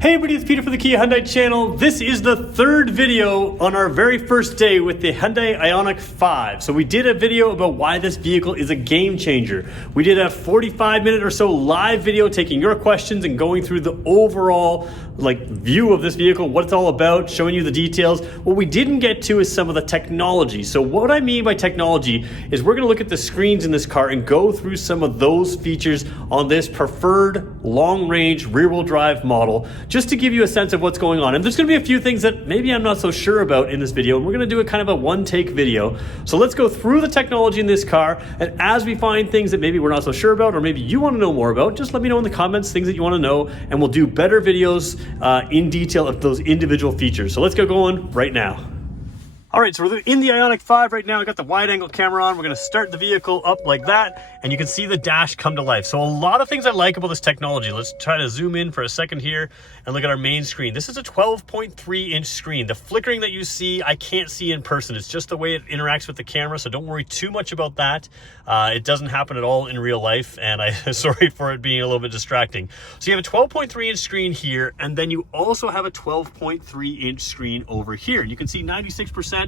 Hey everybody, it's Peter from the Kia Hyundai channel. This is the third video on our very first day with the Hyundai Ioniq 5. So we did a video about why this vehicle is a game changer. We did a 45-minute or so live video taking your questions and going through the overall view of this vehicle, what it's all about, showing you the details. What we didn't get to is some of the technology. So what I mean by technology is we're gonna look at the screens in this car and go through some of those features on this preferred long-range rear-wheel drive model, just to give you a sense of what's going on. And there's gonna be a few things that maybe I'm not so sure about in this video, and we're gonna do a kind of a one-take video. So let's go through the technology in this car, and as we find things that maybe we're not so sure about, or maybe you wanna know more about, just let me know in the comments things that you wanna know, and we'll do better videos in detail of those individual features. So let's get going right now. All right, so we're in the Ioniq 5 right now. I got the wide angle camera on. We're gonna start the vehicle up like that, and you can see the dash come to life. So a lot of things I like about this technology. Let's try to zoom in for a second here and look at our main screen. This is a 12.3-inch screen. The flickering that you see, I can't see in person. It's just the way it interacts with the camera, so don't worry too much about that. It doesn't happen at all in real life, and I'm sorry for it being a little bit distracting. So you have a 12.3-inch screen here, and then you also have a 12.3-inch screen over here. You can see 96%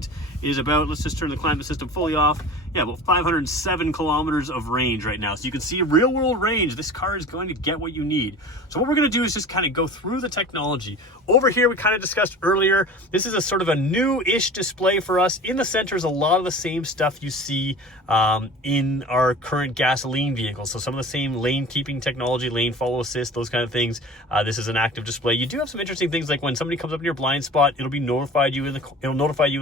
is about, let's just turn the climate system fully off, yeah, about 507 kilometers of range right now. So you can see real world range. This car is going to get what you need. So what we're going to do is just kind of go through the technology. Over here, we kind of discussed earlier, this is a sort of a new-ish display for us. In the center is a lot of the same stuff you see in our current gasoline vehicles. So some of the same lane keeping technology, lane follow assist, those kind of things. This is an active display. You do have some interesting things, like when somebody comes up in your blind spot, it'll notify you in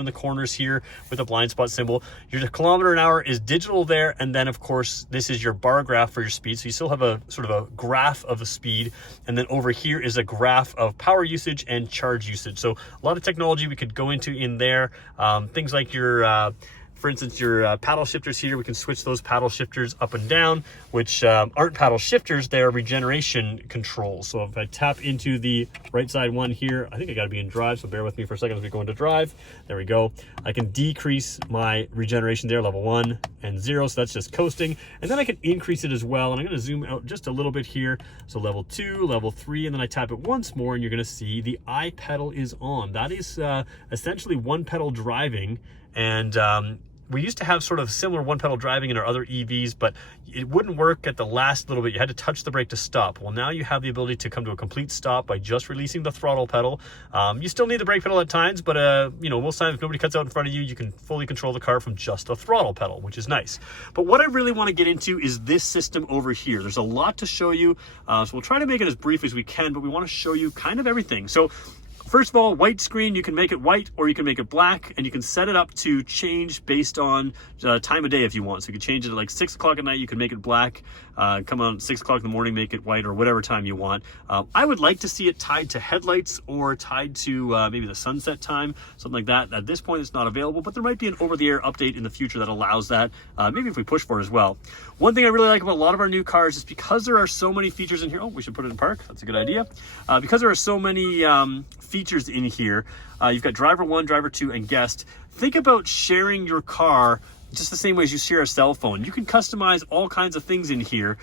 the corners here with a blind spot symbol. Your kilometer an hour is digital there, and then of course this is your bar graph for your speed. So you still have a sort of a graph of a speed, and then over here is a graph of power usage and charge usage. So a lot of technology we could go into in there. Things like your for instance, your paddle shifters here, we can switch those paddle shifters up and down, which aren't paddle shifters, they're regeneration controls. So if I tap into the right side one here, I think I gotta be in drive, so bear with me for a second as we go into drive. There we go. I can decrease my regeneration there, level 1 and 0, so that's just coasting. And then I can increase it as well, and I'm gonna zoom out just a little bit here. So level 2, level 3, and then I tap it once more, and you're gonna see the I pedal is on. That is essentially one pedal driving, and we used to have sort of similar one pedal driving in our other EVs, but it wouldn't work at the last little bit. You had to touch the brake to stop. Well, now you have the ability to come to a complete stop by just releasing the throttle pedal. You still need the brake pedal at times, but most times if nobody cuts out in front of you, you can fully control the car from just the throttle pedal, which is nice. But what I really want to get into is this system over here. There's a lot to show you, so we'll try to make it as brief as we can, but we want to show you kind of everything. So first of all, white screen, you can make it white or you can make it black, and you can set it up to change based on time of day if you want. So you can change it at like 6 o'clock at night, you can make it black, come on 6 o'clock in the morning, make it white, or whatever time you want. I would like to see it tied to headlights or tied to maybe the sunset time, something like that. At this point, it's not available, but there might be an over-the-air update in the future that allows that, maybe if we push for it as well. One thing I really like about a lot of our new cars is because there are so many features in here. Oh, we should put it in park. That's a good idea. Because there are so many features in here. You've got driver 1, driver 2, and guest. Think about sharing your car just the same way as you share a cell phone. You can customize all kinds of things in here,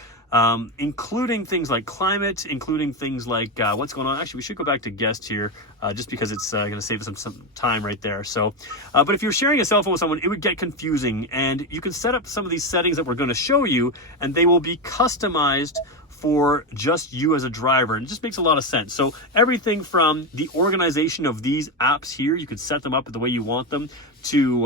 including things like climate, including things like what's going on. Actually, we should go back to guest here, just because it's going to save us some time right there. So, but if you're sharing a cell phone with someone, it would get confusing, and you can set up some of these settings that we're going to show you, and they will be customized for just you as a driver, and it just makes a lot of sense. So everything from the organization of these apps here, you could set them up the way you want them, to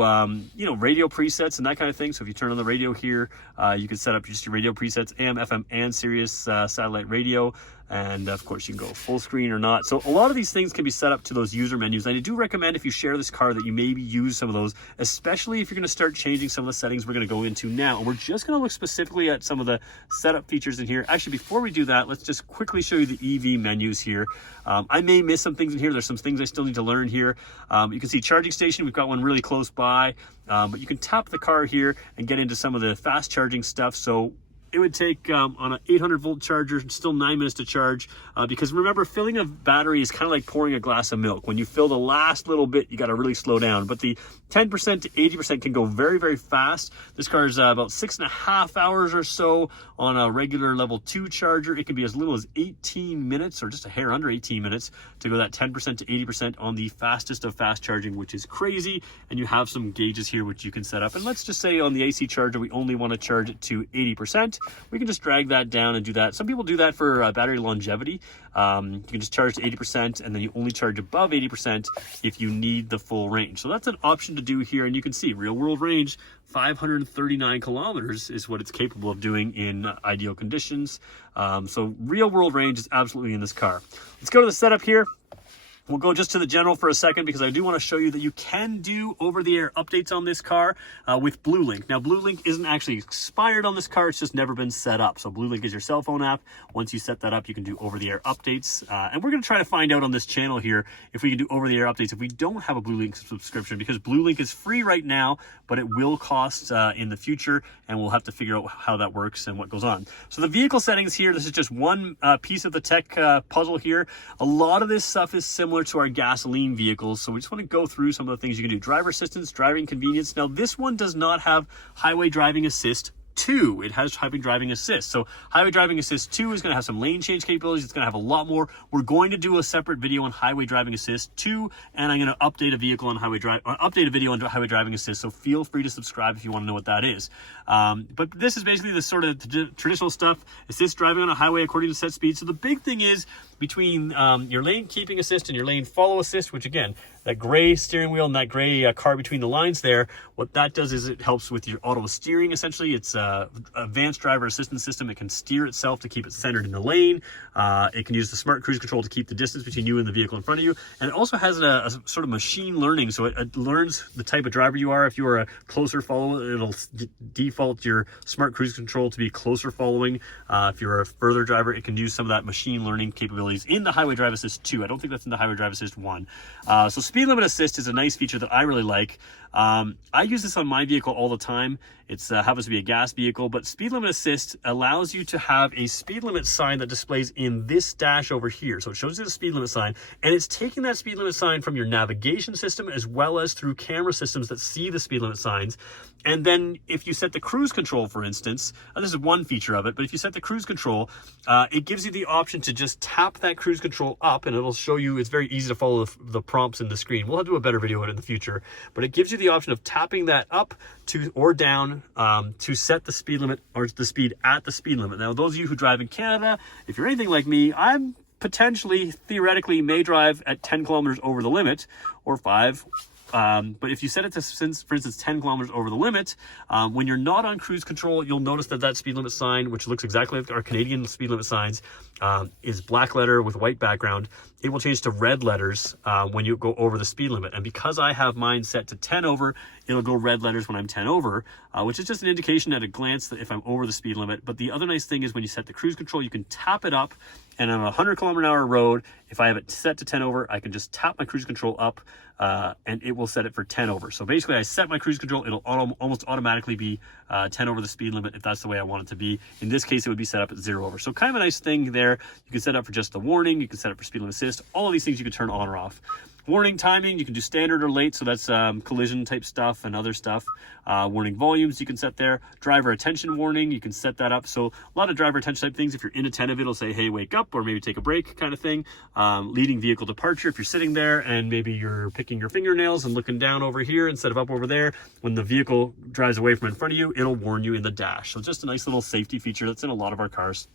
radio presets and that kind of thing. So if you turn on the radio here, you can set up just your radio presets, AM, FM, and Sirius satellite radio. And of course you can go full screen or not. So a lot of these things can be set up to those user menus. And I do recommend, if you share this car, that you maybe use some of those, especially if you're going to start changing some of the settings we're going to go into now. And we're just going to look specifically at some of the setup features in here. Actually, before we do that, let's just quickly show you the EV menus here. I may miss some things in here. There's some things I still need to learn here. You can see charging station. We've got one really close by, but you can tap the car here and get into some of the fast charging stuff. So it would take on an 800-volt charger still 9 minutes to charge, because remember, filling a battery is kind of like pouring a glass of milk. When you fill the last little bit, you got to really slow down. But the 10% to 80% can go very, very fast. This car is about 6.5 hours or so on a regular level 2 charger. It can be as little as 18 minutes, or just a hair under 18 minutes, to go that 10% to 80% on the fastest of fast charging, which is crazy. And you have some gauges here which you can set up. And let's just say on the AC charger, we only want to charge it to 80%. We can just drag that down and do that. Some people do that for battery longevity. You can just charge to 80%, and then you only charge above 80% if you need the full range. So that's an option to do here. And you can see real world range, 539 kilometers is what it's capable of doing in ideal conditions. So real world range is absolutely in this car. Let's go to the setup here. We'll go just to the general for a second, because I do want to show you that you can do over-the-air updates on this car with BlueLink. Now, BlueLink isn't actually expired on this car. It's just never been set up. So BlueLink is your cell phone app. Once you set that up, you can do over-the-air updates. And we're going to try to find out on this channel here if we can do over-the-air updates if we don't have a BlueLink subscription, because BlueLink is free right now, but it will cost in the future, and we'll have to figure out how that works and what goes on. So the vehicle settings here, this is just one piece of the tech puzzle here. A lot of this stuff is similar to our gasoline vehicles, so we just want to go through some of the things you can do. Driver assistance, driving convenience. Now, this one does not have highway driving assist 2. It has highway driving assist. So highway driving assist 2 is going to have some lane change capabilities. It's going to have a lot more. We're going to do a separate video on highway driving assist 2, and I'm going to update a vehicle on update a video on highway driving assist. So feel free to subscribe if you want to know what that is. But this is basically the sort of traditional stuff. Assist driving on a highway according to set speed. So the big thing is between your lane keeping assist and your lane follow assist, which again, that gray steering wheel and that gray car between the lines there, what that does is it helps with your auto steering. Essentially, it's advanced driver assistance system. It can steer itself to keep it centered in the lane. It can use the smart cruise control to keep the distance between you and the vehicle in front of you. And it also has a sort of machine learning. So it learns the type of driver you are. If you are a closer follower, it'll default your smart cruise control to be closer following. If you're a further driver, it can use some of that machine learning capabilities in the highway drive assist 2. I don't think that's in the highway drive assist 1. So speed limit assist is a nice feature that I really like. I use this on my vehicle all the time. It happens to be a gas vehicle, but speed limit assist allows you to have a speed limit sign that displays in this dash over here. So it shows you the speed limit sign, and it's taking that speed limit sign from your navigation system as well as through camera systems that see the speed limit signs. And then if you set the cruise control, for instance, this is one feature of it, but if you set the cruise control, it gives you the option to just tap that cruise control up, and it'll show you, it's very easy to follow the prompts in the screen. We'll have to do a better video of it in the future, but it gives you the option of tapping that up to or down to set the speed limit or the speed at the speed limit. Now, those of you who drive in Canada, if you're anything like me, I'm potentially, theoretically, may drive at 10 kilometers over the limit, or 5. But if you set it to, for instance, 10 kilometers over the limit, when you're not on cruise control, you'll notice that that speed limit sign, which looks exactly like our Canadian speed limit signs, is black letter with white background. It will change to red letters when you go over the speed limit. And because I have mine set to 10 over, it'll go red letters when I'm 10 over, which is just an indication at a glance that if I'm over the speed limit. But the other nice thing is when you set the cruise control, you can tap it up, and on a 100-kilometer-an-hour road, if I have it set to 10 over, I can just tap my cruise control up, and it will set it for 10 over. So basically, I set my cruise control, it'll almost automatically be 10 over the speed limit if that's the way I want it to be. In this case, it would be set up at 0 over. So kind of a nice thing there. You can set up for just the warning, you can set up for speed limit assist, all of these things you can turn on or off. Warning timing, you can do standard or late, so that's collision type stuff and other stuff. Warning volumes you can set there. Driver attention warning, you can set that up. So a lot of driver attention type things. If you're inattentive, it'll say, hey, wake up, or maybe take a break kind of thing. Leading vehicle departure, if you're sitting there and maybe you're picking your fingernails and looking down over here instead of up over there, when the vehicle drives away from in front of you, it'll warn you in the dash. So just a nice little safety feature that's in a lot of our cars.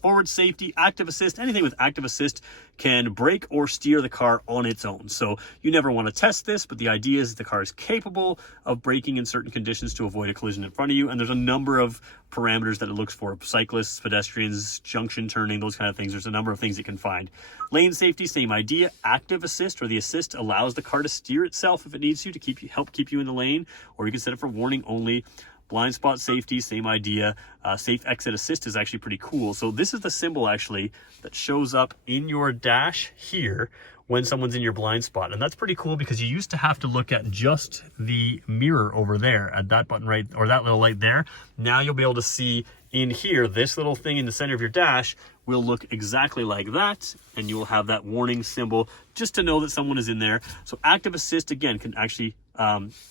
Forward safety, active assist, anything with active assist can brake or steer the car on its own. So you never want to test this, but the idea is the car is capable of braking in certain conditions to avoid a collision in front of you. And there's a number of parameters that it looks for: cyclists, pedestrians, junction turning, those kind of things. There's a number of things it can find. Lane safety, same idea. Active assist, or the assist, allows the car to steer itself if it needs to help keep you in the lane, or you can set it for warning only. Blind spot safety, same idea. Safe exit assist is actually pretty cool. So this is the symbol actually that shows up in your dash here when someone's in your blind spot. And that's pretty cool because you used to have to look at just the mirror over there at that button right, or that little light there. Now you'll be able to see in here, this little thing in the center of your dash will look exactly like that, and you will have that warning symbol just to know that someone is in there. So active assist, again, can actually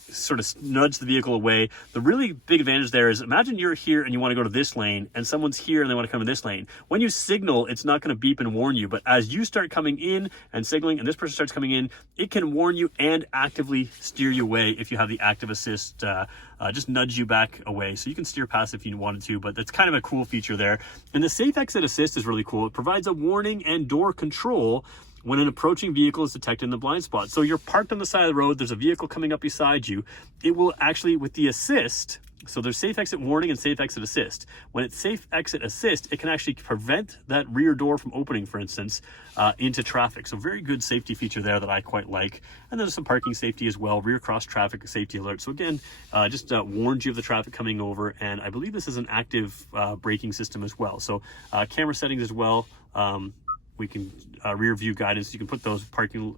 sort of nudge the vehicle away. The really big advantage there is, imagine you're here and you want to go to this lane, and someone's here and they want to come in this lane. When you signal, it's not going to beep and warn you, but as you start coming in and signaling and this person starts coming in, it can warn you and actively steer you away if you have the active assist, just nudge you back away. So you can steer past if you wanted to, but that's kind of a cool feature there. And the safe exit assist is really cool. It provides a warning and door control when an approaching vehicle is detected in the blind spot. So you're parked on the side of the road, there's a vehicle coming up beside you. It will actually, with the assist, so there's safe exit warning and safe exit assist. When it's safe exit assist, it can actually prevent that rear door from opening, for instance, into traffic. So very good safety feature there that I quite like. And there's some parking safety as well, rear cross traffic safety alert. So again, just warns you of the traffic coming over. And I believe this is an active braking system as well. So camera settings as well. We can rear view guidance. You can put those parking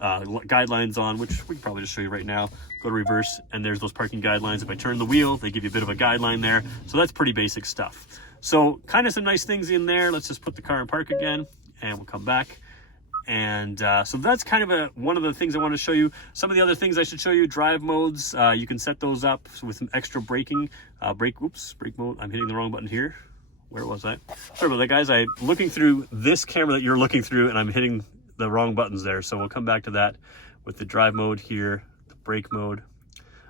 guidelines on, which we can probably just show you right now. Go to reverse, and there's those parking guidelines. If I turn the wheel, they give you a bit of a guideline there. So that's pretty basic stuff. So kind of some nice things in there. Let's just put the car in park again, and we'll come back. And so that's kind of one of the things I want to show you. Some of the other things I should show you, drive modes. You can set those up with some extra braking. Brake mode. I'm hitting the wrong button here. Where was I? Sorry about that, guys. I'm looking through this camera that you're looking through, and I'm hitting the wrong buttons there. So we'll come back to that with the drive mode here, the brake mode.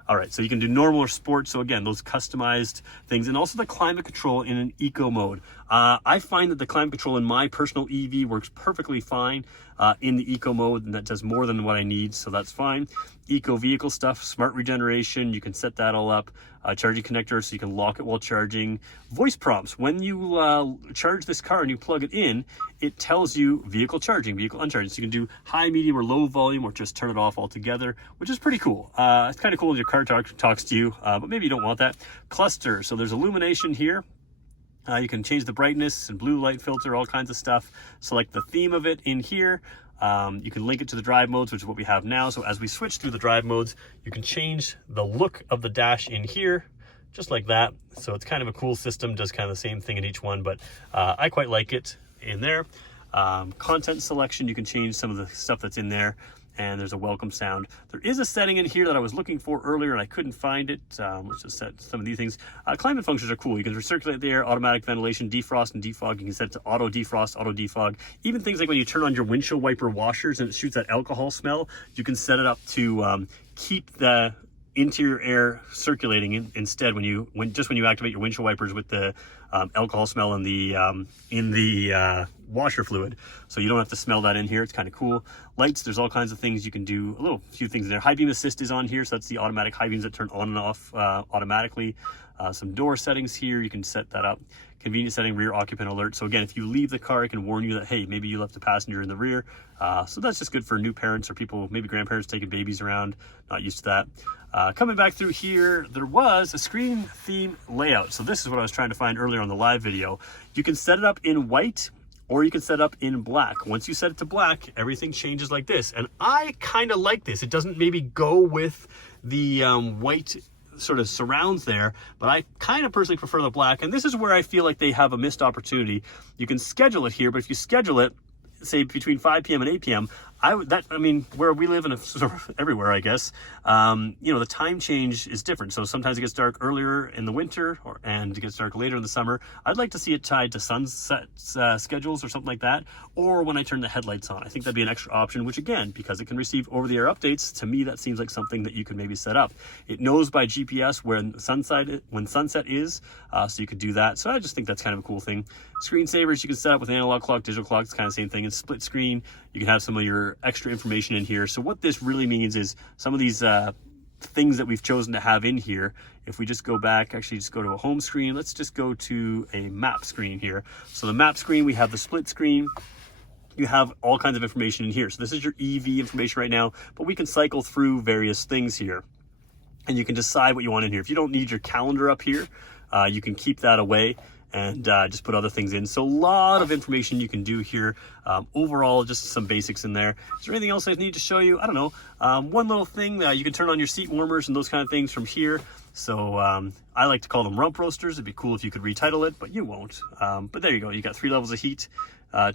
All right, so you can do normal or sport. So again, those customized things, and also the climate control in an eco mode. I find that the climate control in my personal EV works perfectly fine in the eco mode, and that does more than what I need, so that's fine. Eco vehicle stuff, smart regeneration, you can set that all up. Charging connector, so you can lock it while charging. Voice prompts, when you charge this car and you plug it in, it tells you vehicle charging, vehicle uncharging. So you can do high, medium, or low volume, or just turn it off altogether, which is pretty cool. It's kind of cool when your car talks to you, but maybe you don't want that. Cluster, so there's illumination here. You can change the brightness and blue light filter, all kinds of stuff. Select the theme of it in here. You can link it to the drive modes, which is what we have now. So as we switch through the drive modes, you can change the look of the dash in here, just like that. So it's kind of a cool system, does kind of the same thing in each one, but I quite like it in there. Content selection, you can change some of the stuff that's in there. And there's a welcome sound. There is a setting in here that I was looking for earlier and I couldn't find it. Let's just set some of these things. Climate functions are cool. You can recirculate the air, automatic ventilation, defrost and defog. You can set it to auto defrost, auto defog. Even things like when you turn on your windshield wiper washers and it shoots that alcohol smell, you can set it up to keep the interior air circulating instead when you activate your windshield wipers with the alcohol smell in the washer fluid, so you don't have to smell that in here. It's kind of cool. Lights, there's all kinds of things you can do. A few things in there. High beam assist is on here, so that's the automatic high beams that turn on and off automatically. Some door settings here, you can set that up. Convenient setting, rear occupant alert. So again, if you leave the car, it can warn you that, hey, maybe you left a passenger in the rear. So that's just good for new parents or people, maybe grandparents taking babies around, not used to that. Coming back through here, there was a screen theme layout. So this is what I was trying to find earlier on the live video. You can set it up in white, or you can set it up in black. Once you set it to black, everything changes like this. And I kind of like this. It doesn't maybe go with the white sort of surrounds there, but I kind of personally prefer the black. And this is where I feel like they have a missed opportunity. You can schedule it here, but if you schedule it, say between 5 p.m. and 8 p.m., I mean, where we live in sort of everywhere, I guess, the time change is different. So sometimes it gets dark earlier in the winter and it gets dark later in the summer. I'd like to see it tied to sunset schedules or something like that, or when I turn the headlights on. I think that'd be an extra option, which again, because it can receive over-the-air updates, to me, that seems like something that you could maybe set up. It knows by GPS when sunset is, so you could do that. So I just think that's kind of a cool thing. Screensavers, you can set up with analog clock, digital clock, it's kind of the same thing. It's split screen. You can have some of your extra information in here. So what this really means is some of these things that we've chosen to have in here, if we just go back, actually just go to a home screen, let's just go to a map screen here. So the map screen, we have the split screen. You have all kinds of information in here. So this is your EV information right now, but we can cycle through various things here. and you can decide what you want in here. If you don't need your calendar up here, you can keep that away and just put other things in. So a lot of information you can do here. Overall, just some basics in there. Is there anything else I need to show you? I don't know. One little thing, you can turn on your seat warmers and those kind of things from here. So I like to call them rump roasters. It'd be cool if you could retitle it, but you won't. But there you go. You got 3 levels of heat,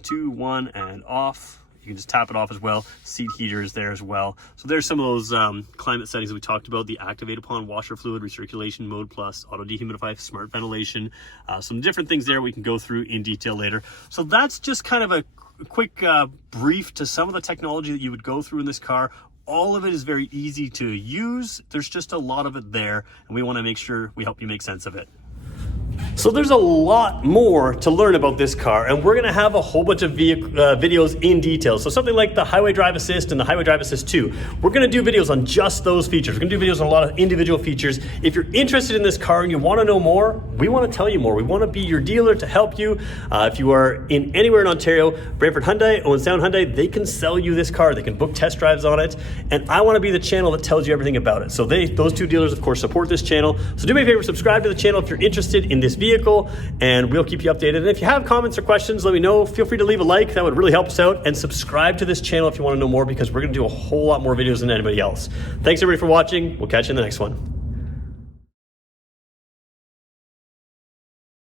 2, 1, and off. You can just tap it off as well. Seat heater is there as well. So there's some of those climate settings that we talked about. The activate upon washer fluid, recirculation mode plus, auto dehumidify, smart ventilation. Some different things there we can go through in detail later. So that's just kind of a quick brief to some of the technology that you would go through in this car. All of it is very easy to use. There's just a lot of it there, and we want to make sure we help you make sense of it. So there's a lot more to learn about this car, and we're gonna have a whole bunch of videos in detail. So something like the Highway Drive Assist and the Highway Drive Assist 2, we're gonna do videos on just those features. We're gonna do videos on a lot of individual features. If you're interested in this car and you wanna know more, we wanna tell you more. We wanna be your dealer to help you. If you are in anywhere in Ontario, Brantford Hyundai, Owen Sound Hyundai, they can sell you this car. They can book test drives on it, and I wanna be the channel that tells you everything about it. So those 2 dealers, of course, support this channel. So do me a favor, subscribe to the channel if you're interested in this vehicle, and we'll keep you updated. And if you have comments or questions, let me know. Feel free to leave a like. That would really help us out. And subscribe to this channel if you want to know more, because we're going to do a whole lot more videos than anybody else. Thanks everybody for watching. We'll catch you in the next one.